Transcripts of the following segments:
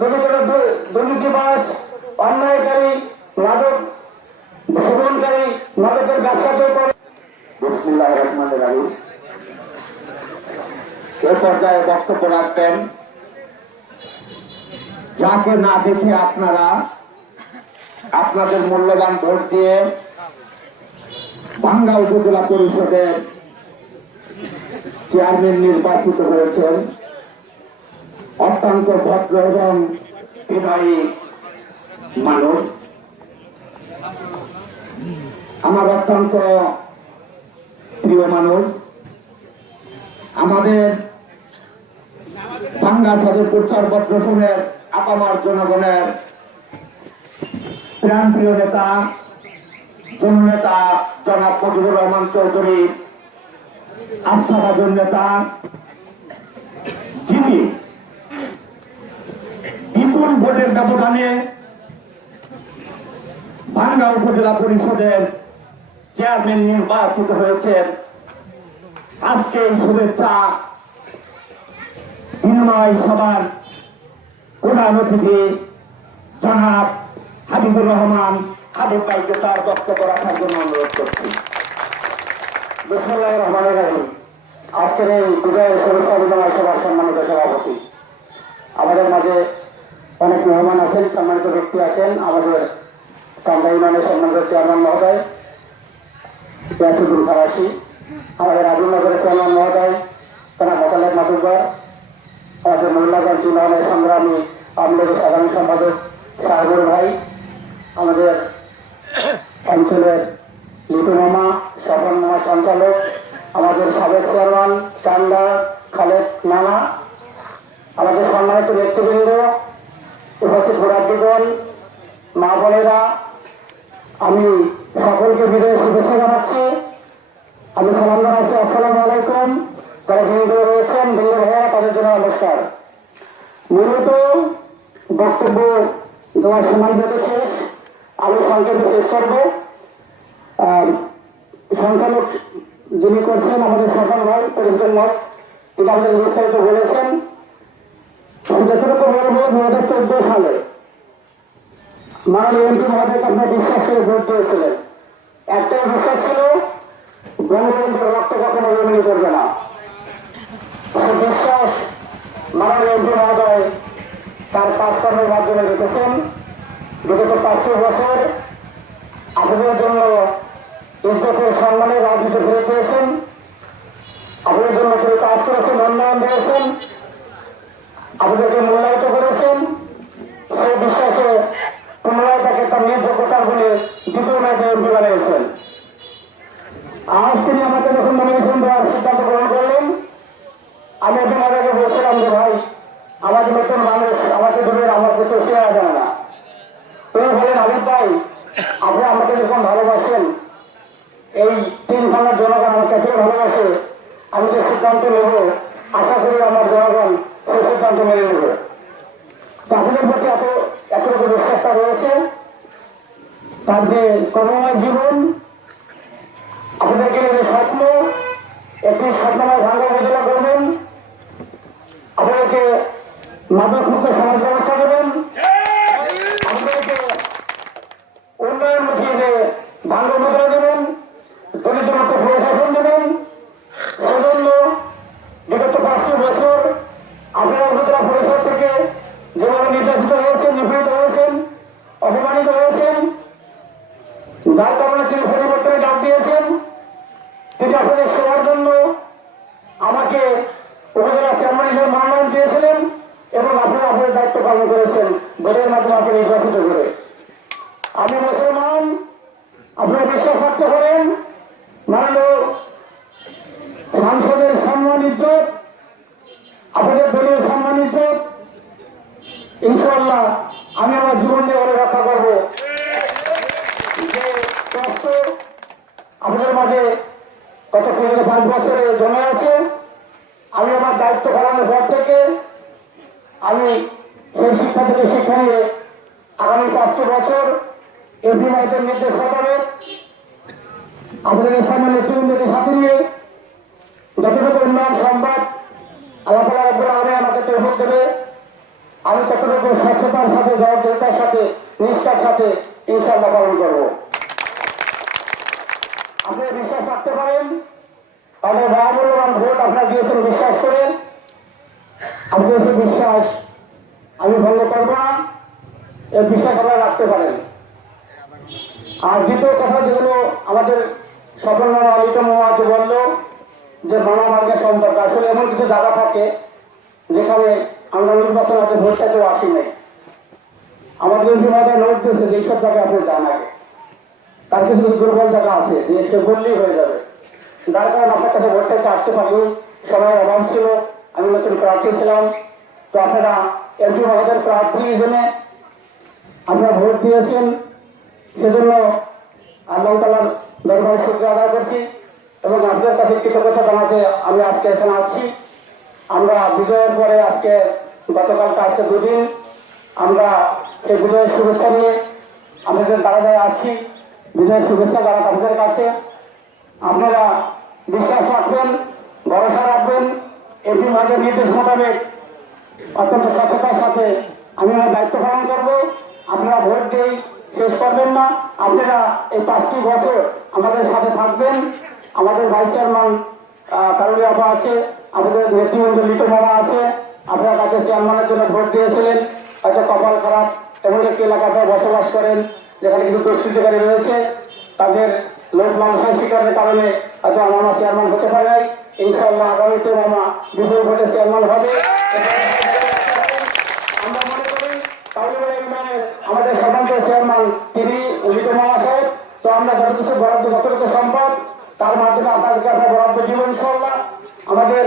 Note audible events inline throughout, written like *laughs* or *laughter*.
যদি অন্যায়কারী মাদক সেবনকারী মাদকের ব্যবসা কেউ করে বিসমুল্লাহ রহমান রাহিম। এ পর্যায়ে বক্তব্য রাখবেন। যাকে না দেখে আপনারা আপনাদের মূল্যবান ভোট দিয়ে ভাঙ্গা উপজেলা পরিষদের চেয়ারম্যান নির্বাচিত হয়েছেন। অত্যন্ত ভদ্র এবং মানুষ আমার অত্যন্ত প্রিয় মানুষ আমাদের বাংলা সদরপুর সর্বত্র শুনে আপামার জনগণের প্রাণ প্রিয় নেতা জননেতা জনাব ফজলুর রহমান চৌধুরী আস্থাভাজন নেতা যিনি বিপুল ভোটের ব্যবধানে ভাঙ্গা উপজেলা পরিষদের চেয়ারম্যান নির্বাচিত হয়েছেন আজকে এই শুভেচ্ছা বিনিময় সভার প্রধান অতিথি জনাব হাবিবুর রহমান হাবিব ভাইকে তার বক্তব্য রাখার জন্য অনুরোধ করছি। বিসমুল্লাহ রহমান রাহিম। আজকের এই বিজয় শুভেচ্ছা বিজয় সভার সম্মানিত সভাপতি। আমাদের মাঝে অনেক মেহমান আছেন, সম্মানিত ব্যক্তি আছেন আমাদের কান্দা ইউনিয়নের সম্মানিত চেয়ারম্যান মহোদয় ইয়াসুদুল ফারাসি, আমাদের আবুলনগরের চেয়ারম্যান মহোদয় তারা মোতালেব মাতুব্বার, আমাদের মহিলাগঞ্জ ইউনিয়নের সংগ্রামী আমলের সাধারণ সম্পাদক সাহেবুল ভাই, আমাদের অঞ্চলের লিটু মামা স্বপন মামা সঞ্চালক, আমাদের সাবেক চেয়ারম্যান, চান্দা, খালেদ নানা আমাদের সম্মানিত ব্যক্তিবৃন্দ উপস্থিত ঘোরাটিগণ মা বোনেরা, আমি সকলকে বিদায় শুভেচ্ছা জানাচ্ছি। আমি সালাম জানাচ্ছি, আসসালামু আলাইকুম। যারা হিন্দু রয়েছেন হিন্দু ভাইয়া তাদের জন্য নমস্কার। মূলত বক্তব্য দেওয়ার সময় যত শেষ আমি সংক্ষেপে শেষ করব। সঞ্চালক যিনি করছেন, আমাদের সরকার ভাই প্রেসিডেন্ট মত, তিনি আমাদের বিস্তারিত বলেছেন। মহাদেব আপনার বিশ্বাস করে একটাই বিশ্বাস ছিল, বঙ্গবন্ধুর রক্ত করবে না। বিশ্বাস মাননীয় এমপি মহোদয় তার কাজকর্মের মাধ্যমে রেখেছেন। বিগত পাঁচশো বছর আপনাদের জন্য ইজ্জতের সম্মানে রাজনীতি ফিরে পেয়েছেন আপনাদের জন্য কেউ কাজ দিয়েছেন। আপনাদেরকে মূল্যায়িত করেছেন। সেই বিশ্বাসে পুনরায় তাকে তার নিজ যোগ্যতার বলে দ্বিতীয় ম্যাচে এমপি বানিয়েছেন। আজ তিনি আমাকে যখন নমিনেশন দেওয়ার সিদ্ধান্ত গ্রহণ করলেন, আমি একদিন আগে বলছিলাম যে, ভাই আমাদের নতুন মানুষ, আমাকে দূরের আমাকে তো চেনা যায় না। তিনি বলেন আবির ভাই, আপনি আমাকে যখন ভালোবাসেন, এই তিন খানার জনগণ আমাকে এত ভালোবাসে, আমি যে সিদ্ধান্ত নেব আশা করি আমার জনগণ সিদ্ধান্ত মেনে রয়েছে। তার যে করোনার জীবন, আপনাদেরকে স্বপ্ন, একটি স্বপ্নময় ভাঙ্গা উপজেলা করবেন। মাদক মুক্ত সমাজ পালন করেছেন, ভোটের মাধ্যমে আপনি নির্বাচিত করে আমি মুসলমান, আপনারা বিশ্বাস রাখতে পারেন, মাননীয় সাংসদের সম্মান ইজ্জত, আপনাদের দলীয় সম্মান ইজ্জত ইনশাল্লাহ আমি আমার জীবন দিয়ে রক্ষা করব। কষ্ট আপনাদের মাঝে গত পাঁচ বছরে জমে আছে, আমি আমার দায়িত্ব পালনের পর থেকে আমি সেই শিক্ষা থেকে শিক্ষা নিয়ে আগামী পাঁচটি বছর এমপি মাইকের নির্দেশ মোতাবেক আপনাদের সামনে নেতৃবৃন্দকে সাথে নিয়ে যতটুকু উন্নয়ন সম্ভব আলমী আমাকে তৈরি দেবে। আমি ততটুকু স্বচ্ছতার সাথে, জবাবদিহিতার সাথে, নিষ্ঠার সাথে ইনশাল্লাহ পালন করব। আপনি বিশ্বাস রাখতে পারেন আমাদের মহামূল্যবান ভোট আপনারা দিয়েছেন, বিশ্বাস করে আপনাদের সেই বিশ্বাস আমি ভঙ্গ করব না এই বিশ্বাস আপনারা রাখতে পারেন। আর দ্বিতীয় কথা যেগুলো আমাদের সফল মামা অলিত মামাকে বলল, যে মামা মার্গের সম্পর্ক। আসলে এমন কিছু জায়গা থাকে যেখানে আমরা নির্বাচন হাতে ভোট চাইতেও আসি নাই আমাদের মহোদয় নোট দিয়েছে, যে এইসব জায়গায় আপনি যান আগে। তার কিছু দুর্বল জায়গা আছে, যে সে বললেই হয়ে যাবে। যার কারণে আপনার কাছে ভোট চাইতে আসতে পারিনি। সবাই অভাব ছিল। আমি নতুন প্রার্থী ছিলাম। তো আপনারা এমপি মহোদয়ের প্রার্থী জন্য আপনারা ভোট দিয়েছেন, সেজন্য আল্লাহ তালার দরবারে শুক্রিয়া আদায় করছি এবং আপনাদের কাছে কৃতজ্ঞতা জানাতে আমি আজকে এখানে আসছি। আমরা বিজয়ের পরে আজকে গতকালকে আজকে দুদিন আমরা সেই বিজয়ের শুভেচ্ছা নিয়ে আমাদের দাঁড়ায় আসছি। বিজয়ের শুভেচ্ছা জানাতে আপনাদের কাছে। আপনারা বিশ্বাস রাখবেন, ভরসা রাখবেন, এটি আমাদের নির্দেশ মোতাবেক অত্যন্ত সততার সাথে আমি আমার দায়িত্ব পালন করব। আপনারা ভোট দিয়েই শেষ করবেন না। আপনারা এই পাঁচটি বছর আমাদের সাথে থাকবেন। আমাদের ভাইস চেয়ারম্যান কারুলি আপা আছে, আমাদের নেতৃবৃন্দ লিটু মামা আছে। আপনারা তাকে চেয়ারম্যানের জন্য ভোট দিয়েছিলেন। হয়তো কপাল খারাপ এমন একটি এলাকাতে বসবাস করেন, যেখানে কিছু দুষ্কৃতিকারী রয়েছে। তাদের লোক মানুষের শিকারের কারণে হয়তো মামা চেয়ারম্যান হতে পারে নাই। ইনশাআল্লাহ আগামীতে মামা বিপুল ভোটে চেয়ারম্যান হবে। আমাদের স্বতন্ত্র চেয়ারম্যান তিনি লিটু সাহেব। তো আমরা যত কিছু বরাদ্দ যতটুকু সম্ভব, তার মাধ্যমে আপনাদেরকে আমরা বরাদ্দ দিব ইনশাল্লাহ আমাদের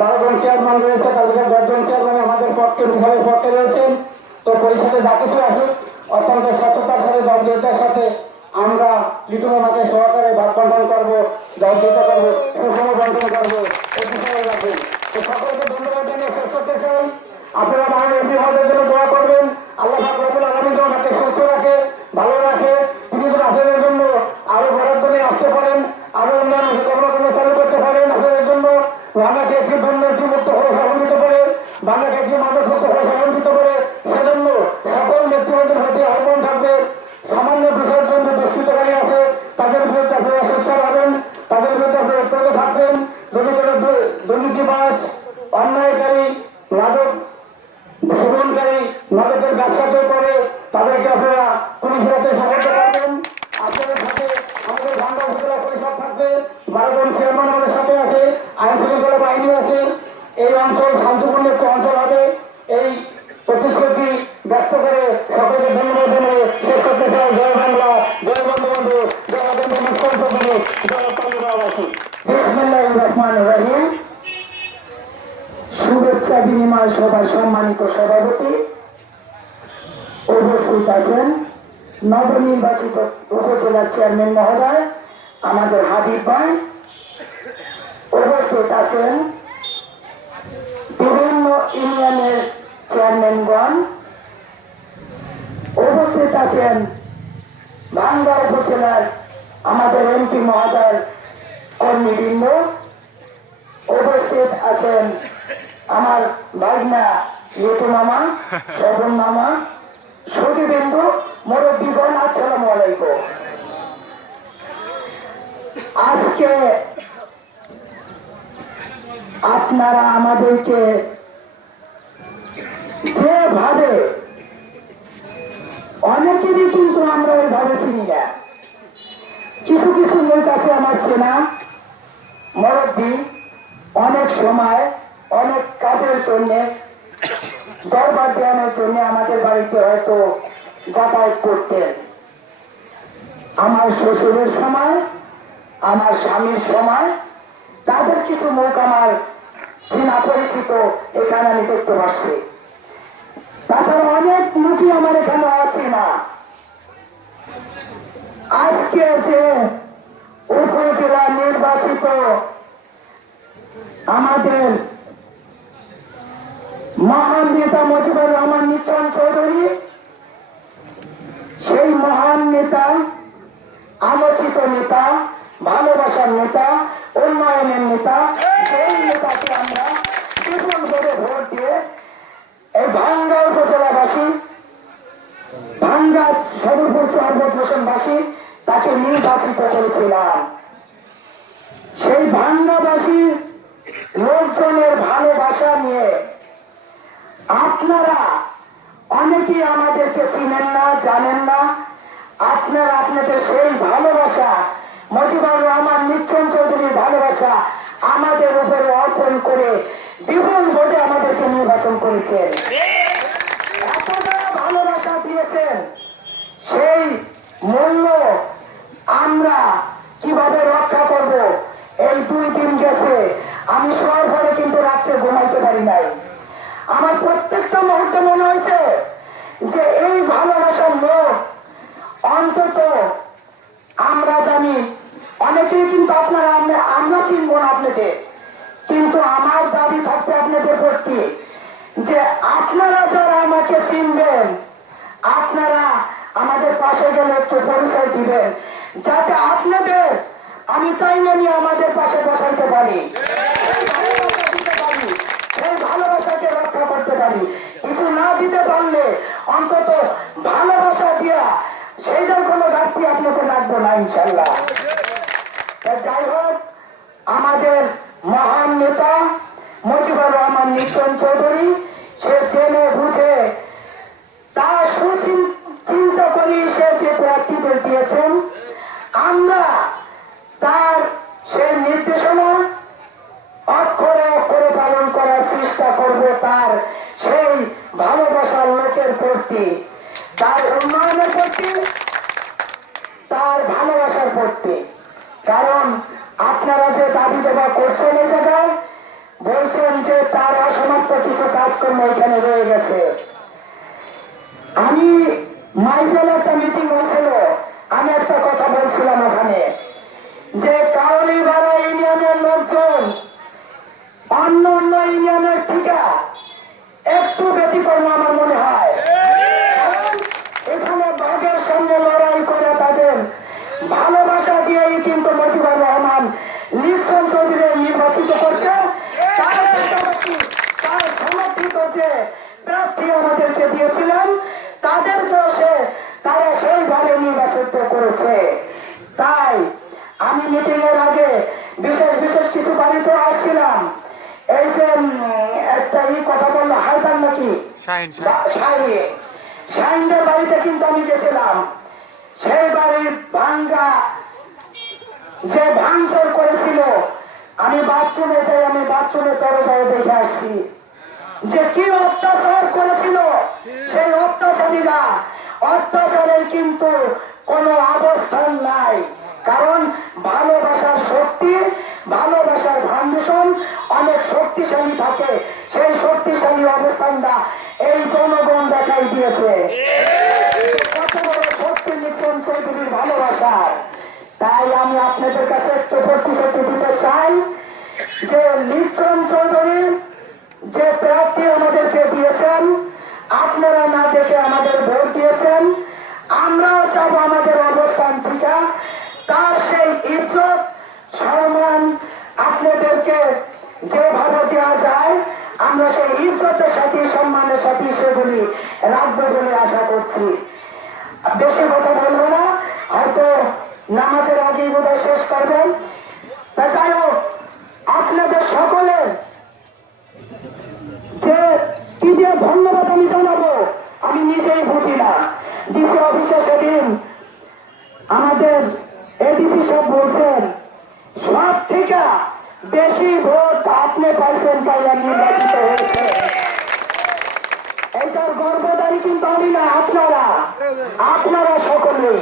বারো জন চেয়ারম্যান রয়েছে তার ভিতরে দশজন চেয়ারম্যান আমাদের পক্ষে বিভাগের পক্ষে রয়েছেন। তো পরিষদে যা কিছু আসুক, অত্যন্ত স্বচ্ছতার সাথে জবাবদিহিতার সাথে আমরা লিটু মামাকে সহকারে ভাগ বন্টন করব। জবাবদিহিতা করব সুষম বন্টন করব এই বিষয়ে রাখবেন তো সকলকে ধন্যবাদ জানিয়ে শেষ করতে চাই আপনারা মাননীয় এমপি মহোদয়ের জন্য দোয়া করবেন আল্লাহ ফাকরুল আলমী যেন তাকে সুস্থ রাখে ভালো রাখে তিনি যেন আপনাদের জন্য আরও বরাদ্দ নিয়ে আসতে পারেন আরও অন্যান্য কর্মকর্ম চালু করতে পারেন আপনাদের জন্য বাংলাকে একটি দুর্নীতি মুক্ত করে সমন্বিত করে সামান্য বিষয়ের জন্য আছে তাদের বিরুদ্ধে আপনারা সোচ্চার করে তাদেরকে আপনারা পুলিশের হাতে সাহায্য করবেন থাকবে বারো জন চেয়ারম্যান আমাদের সাথে আছে আইন শৃঙ্খলা বাহিনী আছে এই অঞ্চল শান্তিপূর্ণ নবনির্বাচিত উপজেলার চেয়ারম্যান মহোদয় আমাদের হাবিব ভাই উপস্থিত আছেন বিভিন্ন ইউনিয়নের চেয়ারম্যানগণ। উপস্থিত আছেন ভাঙ্গা উপজেলার আমাদের এমপি মহোদয় কর্মীবৃন্দ। উপস্থিত আছেন আমার ভাগনা লিটু মামা শোভন *laughs* মামা সুদীবিন্দু মুরব্বীগণ, আসসালামু আলাইকুম। আজকে আপনারা আমাদেরকে যেভাবে, অনেকেরই কিন্তু আমরা ওইভাবে চিনি না। কিছু কিছু লোক আছে আমার চেনা, মুরব্বী, অনেক সময়, অনেক কাজের জন্য, দরবার দেওয়ানোর জন্য আমাদের বাড়িতে হয়তো যাতায়াত করতেন আমার শ্বশুরের সময়, আমার স্বামীর সময়, তাদের কিছু মুখ আমার চেনা পরিচিত, এখানে আমি দেখতে পাচ্ছি। তাছাড়া অনেক মুখই আমার এখানে আছে না। আজকে যে উপজেলা নির্বাচিত আমাদের মহান নেতা মুজিবুর রহমান নিচন চৌধুরী সেই মহান নেতা আলোচিত নেতা, ভালোবাসার নেতা, উন্নয়নের নেতা সেই নেতাকে আমরা বিপুল করে ভোট দিয়ে এই ভাঙ্গা উপজেলাবাসী সদরপুর চৌহদ হোসেনবাসী তাকে নির্বাচিত করেছিলাম। সেই ভাঙ্গাবাসীর লোকজনের ভালোবাসা নিয়ে আপনারা অনেকেই আমাদেরকে চিনেন না না আপনারা আপনাদের সেই ভালোবাসা, মজিবুর রহমান, নিচ্ছন চৌধুরীর ভালোবাসা আমাদের উপরে অর্পণ করে বিপুল ভোটে আমাদেরকে নির্বাচন করেছেন। ভালোবাসা দিয়েছেন। সেই মূল্য আমরা কীভাবে রক্ষা করব, এই দুই দিন গেছে, আমি শোয়ার পরে কিন্তু রাত্রে ঘুমাইতে পারি নাই। আমার প্রত্যেকটা মুহূর্তে মনে হয়েছে যে এই ভালোবাসার লোক অন্তত আমরা জানি, অনেকেই কিন্তু আপনারা আমরা- চিনব না আপনাদের কিন্তু আমার দাবি থাকবে আপনাদের প্রতি যে আপনারা যারা আমাকে চিনবেন, আপনারা আমাদের পাশে গেলে একটু পরিচয় দিবেন। যাতে আপনাদের, আমি চাইলে নিয়ে আমাদের পাশে বসাইতে পারি। সেই ভালোবাসাকে রক্ষা করতে পারি। কিছু না দিতে পারলে অন্তত ভালোবাসা দিয়া সেইটার কোনো ঘাটতি আপনাকে রাখব না ইনশাল্লাহ যাই হোক, আমাদের মহান নেতা মুজিবুর রহমান নিচন চৌধুরী, সে জেনে বুঝে তার সুচিন্তা করি সে যে প্রার্থীদের দিয়েছেন, আমরা তার সেই নির্দেশনা অক্ষরে অক্ষরে পালন করার চেষ্টা করব তার সেই ভালোবাসার লোকের প্রতি। তার উন্নয়নের প্রতি, তার ভালোবাসার প্রতি। কারণ আপনারা যে দাবি দেওয়া করছেন জায়গায়, বলছেন যে তার অসমাপ্ত কিছু কাজকর্ম এখানে রয়ে গেছে। আমি মাইজেল একটা মিটিং হয়েছিল, আমি একটা কথা বলছিলাম ওখানে, যে কাউরিবাড়া ইউনিয়নের লোকজন অন্য অন্য ইউনিয়নের থেকে একটু ব্যতিক্রম আমার মনে হয় কারণ এখানে বাঘের সঙ্গে লড়াই করে তাদের ভালোবাসা দিয়েই কিন্তু মজিবুর রহমান নির্বাচন চৌধুরী নির্বাচিত করছে তার পাশাপাশি তার সমর্থিত যে প্রার্থী আমাদেরকে দিয়েছিলেন তাদেরকেও তারা সেইভাবে নির্বাচিত করেছে। তাই আমি মিটিং এর আগে বিশেষ বিশেষ কিছু বাড়িতে আসছিলাম। এই যে একটা ই কথা বলল হায়দার নাকি? শাহিনদের বাড়িতে কিন্তু আমি গেছিলাম। সেই বাড়ির ভাঙ্গা যে ভাঙচুর করেছিল আমি বাথরুমে যাই আমি বাথরুমে দরজায় দেখে আসছি। যে কি অত্যাচার করেছিল, সেই অত্যাচারীরা, অত্যাচারের কিন্তু কোনো অবস্থান নাই। কারণ ভালোবাসার শক্তি, ভালোবাসার ফাউন্ডেশন অনেক শক্তিশালী থাকে। সেই শক্তিশালী অবস্থানটা এই জনগণ দেখাই দিয়েছে। আমাদের অবস্থান তার সেই ইজ্জত, সম্মান আপনাদেরকে যেভাবে দেওয়া যায়, আমরা সেই ইজ্জতের সাথে, সম্মানের সাথে সেগুলি রাখব বলে আশা করছি। বেশি কথা বলব না, হয়তো নামাজের আগেই বোধহয় শেষ করবেন। তা আপনাদের সকলের যে কি দিয়ে ধন্যবাদ আমি জানাব, আমি নিজেই বুঝি না। সেদিন আমাদের এডিসি সব বলছেন, সব থেকে বেশি ভোট আপনি পাইছেন তাই নির্বাচিত হয়েছে। এইটার গর্বদারি কিন্তু আমি না, আপনারা। আপনারা সকলেই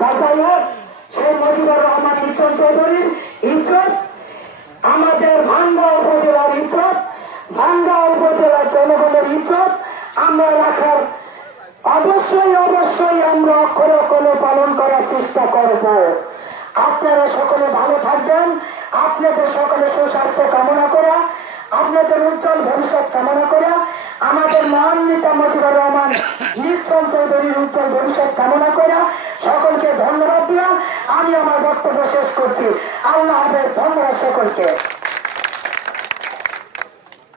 তা যাই হোক, সেই মজিবুর রহমান ইচ্ছন চৌধুরীর ইজ্জত, আমাদের ভাঙ্গা উপজেলার ইজ্জত, ভাঙ্গা উপজেলার জনগণের ইজ্জত, আমরা রাখার অবশ্যই অবশ্যই আমরা অক্ষরে অক্ষরে পালন করার চেষ্টা করব। আপনারা সকলে ভালো থাকবেন। আপনাদের সকলে সুস্বাস্থ্য কামনা করা, আপনাদের উজ্জ্বল ভবিষ্যৎ কামনা করা, আমাদের মহান নেতা মজিবুর রহমান নিঃসন চৌধুরীর উজ্জ্বল ভবিষ্যৎ কামনা করা। সকলকে ধন্যবাদ দিয়া আমি আমার বক্তব্য শেষ করছি। আল্লাহ হাফেজ, ধন্যবাদ সকলকে।